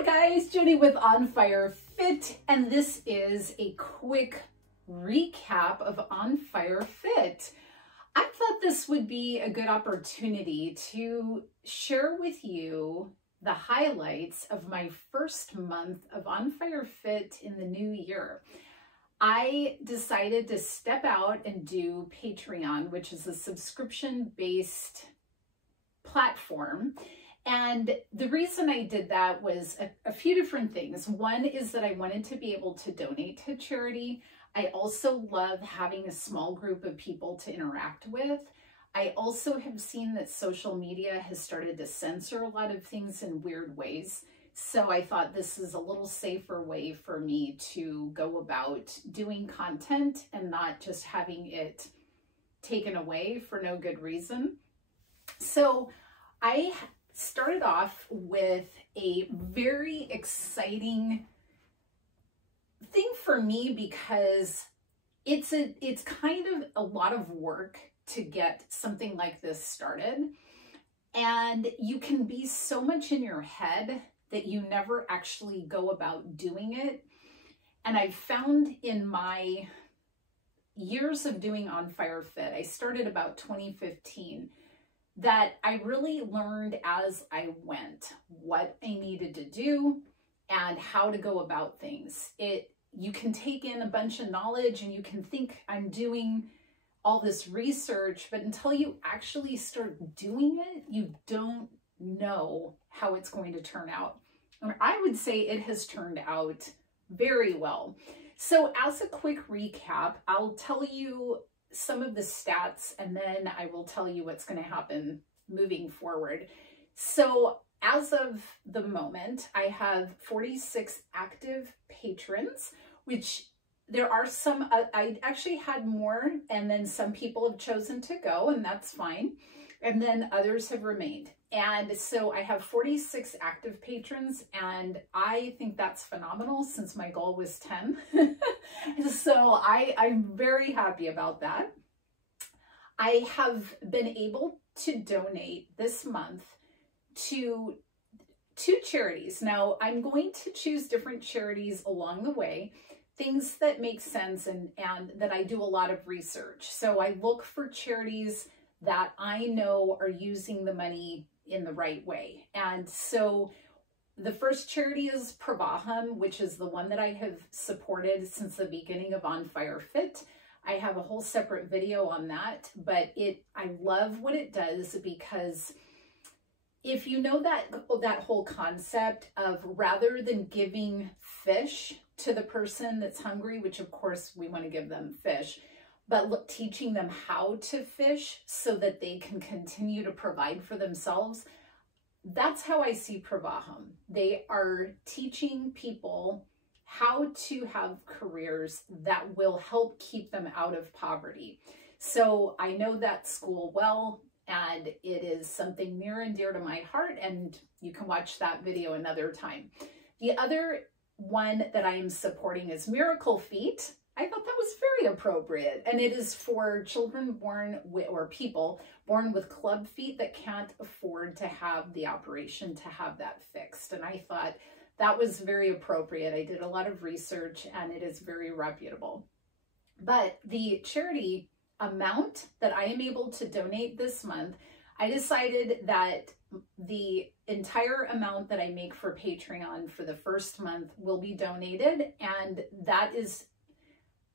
Hi guys, Jenny with On Fire Fit, and this is a quick recap of On Fire Fit. I thought this would be a good opportunity to share with you the highlights of my first month of On Fire Fit in the new year. I decided to step out and do Patreon, which is a subscription-based platform. And the reason I did that was a few different things. One is that I wanted to be able to donate to charity. I also love having a small group of people to interact with. I also have seen that social media has started to censor a lot of things in weird ways. So I thought this is a little safer way for me to go about doing content and not just having it taken away for no good reason. So I started off with a very exciting thing for me because it's kind of a lot of work to get something like this started. And you can be so much in your head that you never actually go about doing it. And I found in my years of doing On Fire Fit, I started about 2015, that I really learned as I went what I needed to do and how to go about things. You can take in a bunch of knowledge and you can think I'm doing all this research, but until you actually start doing it, you don't know how it's going to turn out. And I would say it has turned out very well. So as a quick recap, I'll tell you some of the stats, and then I will tell you what's going to happen moving forward. So as of the moment, I have 46 active patrons, which there are some, I actually had more, and then some people have chosen to go, and that's fine. And then others have remained. And so I have 46 active patrons, and I think that's phenomenal since my goal was 10. So I'm very happy about that. I have been able to donate this month to 2 charities. Now I'm going to choose different charities along the way, things that make sense and that I do a lot of research. So I look for charities that I know are using the money in the right way. And so the first charity is Pravaham, which is the one that I have supported since the beginning of On Fire Fit. I have a whole separate video on that, but I love what it does because if you know that whole concept of rather than giving fish to the person that's hungry, which of course we want to give them fish, but teaching them how to fish so that they can continue to provide for themselves. That's how I see Pravaham. They are teaching people how to have careers that will help keep them out of poverty. So I know that school well, and it is something near and dear to my heart, and you can watch that video another time. The other one that I am supporting is Miracle Feet. I thought that was very appropriate, and it is for children born with, or people born with club feet that can't afford to have the operation to have that fixed. And I thought that was very appropriate. I did a lot of research and it is very reputable. But the charity amount that I am able to donate this month, I decided that the entire amount that I make for Patreon for the first month will be donated, and that is,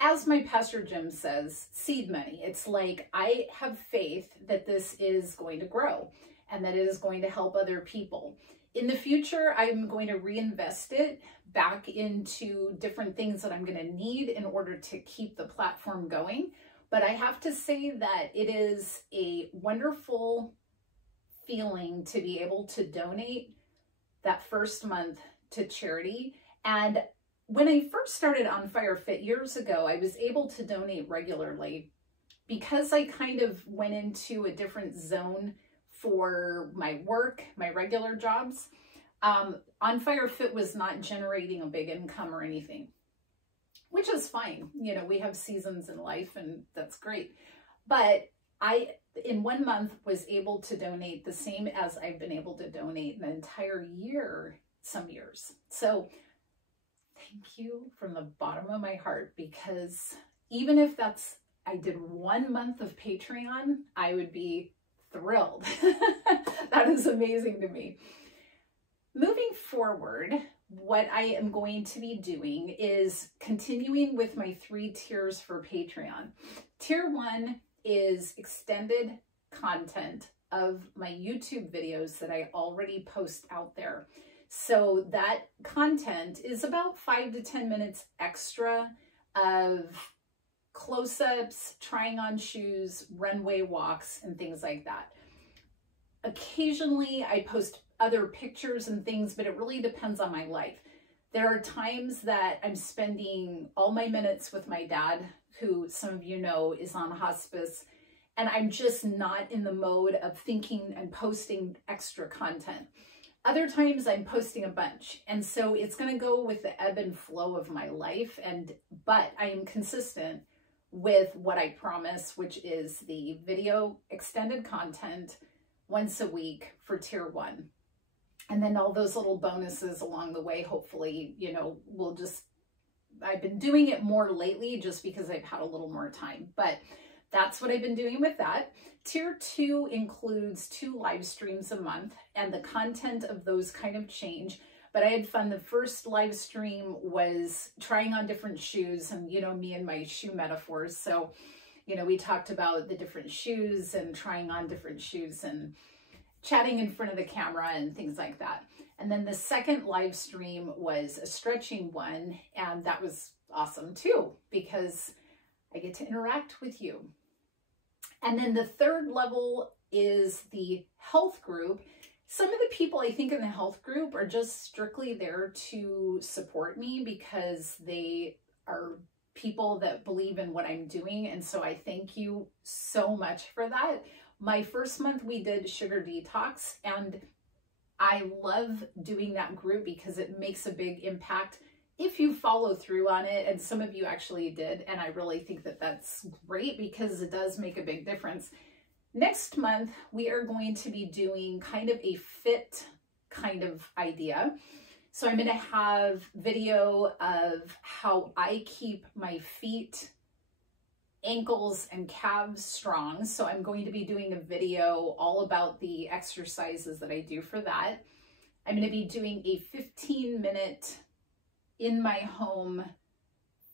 as my Pastor Jim says, seed money. It's like I have faith that this is going to grow and that it is going to help other people. In the future, I'm going to reinvest it back into different things that I'm going to need in order to keep the platform going. But I have to say that it is a wonderful feeling to be able to donate that first month to charity. And when I first started On Fire Fit years ago, I was able to donate regularly because I kind of went into a different zone for my work, my regular jobs. On Fire Fit was not generating a big income or anything, which is fine. You know, we have seasons in life and that's great. But I, in 1 month, was able to donate the same as I've been able to donate an entire year some years. So thank you from the bottom of my heart, because even if I did 1 month of Patreon, I would be thrilled. That is amazing to me. Moving forward, what I am going to be doing is continuing with my 3 tiers for Patreon. Tier 1 is extended content of my YouTube videos that I already post out there. So that content is about 5 to 10 minutes extra of close-ups, trying on shoes, runway walks, and things like that. Occasionally I post other pictures and things, but it really depends on my life. There are times that I'm spending all my minutes with my dad, who some of you know is on hospice, and I'm just not in the mode of thinking and posting extra content. Other times I'm posting a bunch, and so it's going to go with the ebb and flow of my life, but I am consistent with what I promise, which is the video extended content once a week for tier 1. And then all those little bonuses along the way, hopefully, you know, I've been doing it more lately just because I've had a little more time, but that's what I've been doing with that. Tier 2 includes 2 live streams a month, and the content of those kind of change. But I had fun. The first live stream was trying on different shoes, and you know me and my shoe metaphors. So, you know, we talked about the different shoes and trying on different shoes and chatting in front of the camera and things like that. And then the second live stream was a stretching one, and that was awesome too, because I get to interact with you. And then the third level is the health group. Some of the people I think in the health group are just strictly there to support me because they are people that believe in what I'm doing. And so I thank you so much for that. My first month we did sugar detox, and I love doing that group because it makes a big impact if you follow through on it. And some of you actually did. And I really think that that's great because it does make a big difference. Next month, we are going to be doing kind of a fit kind of idea. So I'm going to have video of how I keep my feet, ankles, and calves strong. So I'm going to be doing a video all about the exercises that I do for that. I'm going to be doing a 15-minute in my home,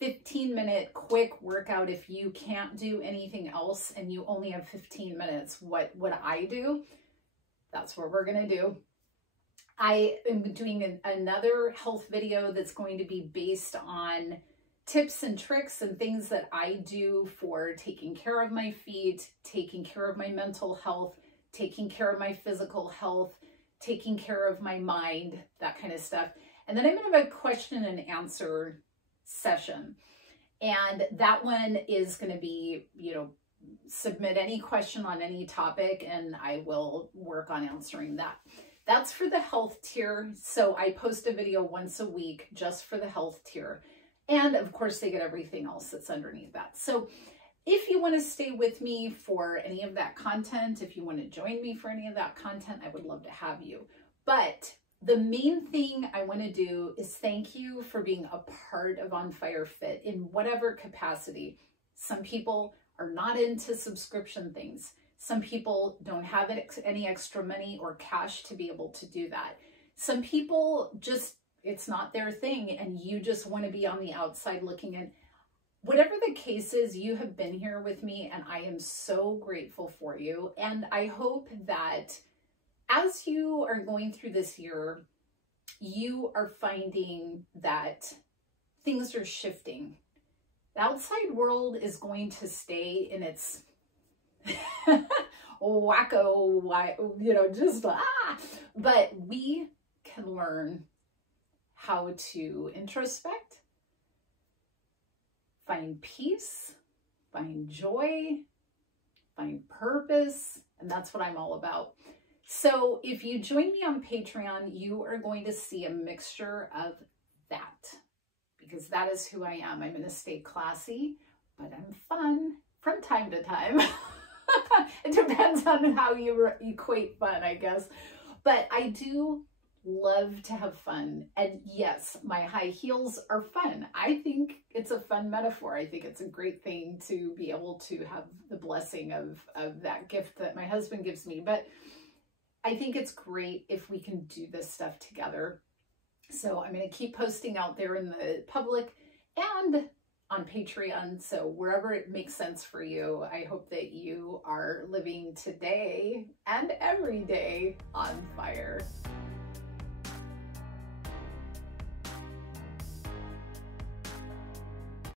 15-minute quick workout. If you can't do anything else and you only have 15 minutes, what I do, that's what we're going to do. I am doing another health video that's going to be based on tips and tricks and things that I do for taking care of my feet, taking care of my mental health, taking care of my physical health, taking care of my mind, that kind of stuff. And then I'm going to have a question and answer session. And that one is going to be, you know, submit any question on any topic and I will work on answering that. That's for the health tier. So I post a video once a week just for the health tier. And of course they get everything else that's underneath that. So if you want to stay with me for any of that content, if you want to join me for any of that content, I would love to have you. But the main thing I want to do is thank you for being a part of On Fire Fit in whatever capacity. Some people are not into subscription things. Some people don't have any extra money or cash to be able to do that. Some people just, it's not their thing and you just want to be on the outside looking in. Whatever the case is, you have been here with me and I am so grateful for you. And I hope that as you are going through this year, you are finding that things are shifting. The outside world is going to stay in its wacko, you know, just but we can learn how to introspect, find peace, find joy, find purpose, and that's what I'm all about. So if you join me on Patreon, you are going to see a mixture of that because that is who I am. I'm going to stay classy, but I'm fun from time to time. It depends on how you equate fun, I guess. But I do love to have fun. And yes, my high heels are fun. I think it's a fun metaphor. I think it's a great thing to be able to have the blessing of that gift that my husband gives me. But I think it's great if we can do this stuff together. So I'm going to keep posting out there in the public and on Patreon. So wherever it makes sense for you, I hope that you are living today and every day on fire.